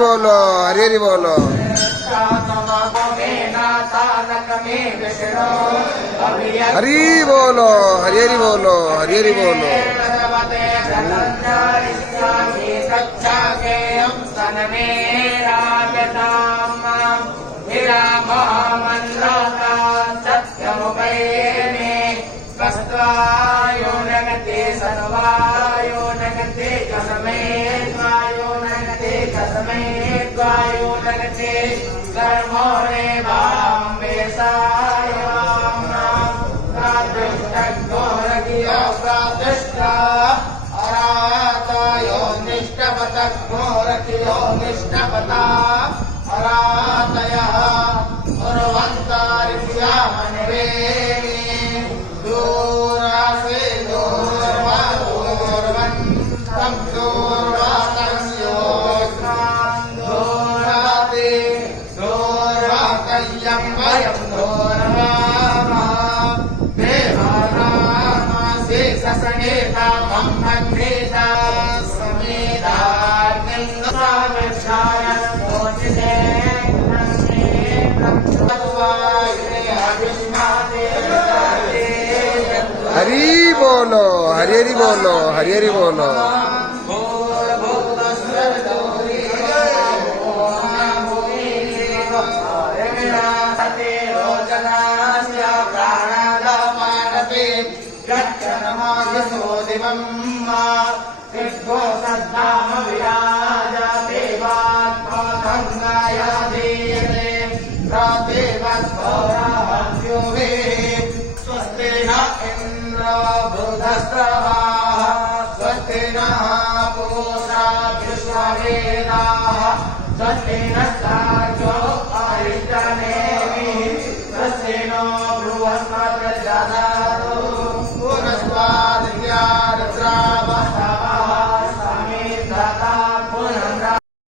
बोलो हरी हरी बोलो हरी बोलो हरी हरी बोलो हरी हरी बोलो कस्वायो नगते सर्वायो नगते कसमे द्वायो नगते कसमे द्वायो नगते कर्मो रे बाम्बे सायाम प्रादुष्टगोरगियो प्रादुष्टा अरातयो निष्टपतगोरगियो निष्टपता अरातयः उर्वन्तारिभ्या मनवे दूरासे दूर्वन्तं दूर्वातस्योस्मान् दूराते दूर्वातयं वयं दूर्वामः देवानामासे ससनेता ब्रह्मण्येता समेदाग्निन्द्राविक्षाय मोचिते हरी बोलो हरी हरी बोलो हरी हरी बोलो स्वस्ति न इंद्र बुधस्तवाः स्वस्ति नः पूषा विश्ववेदाः स्वस्ति न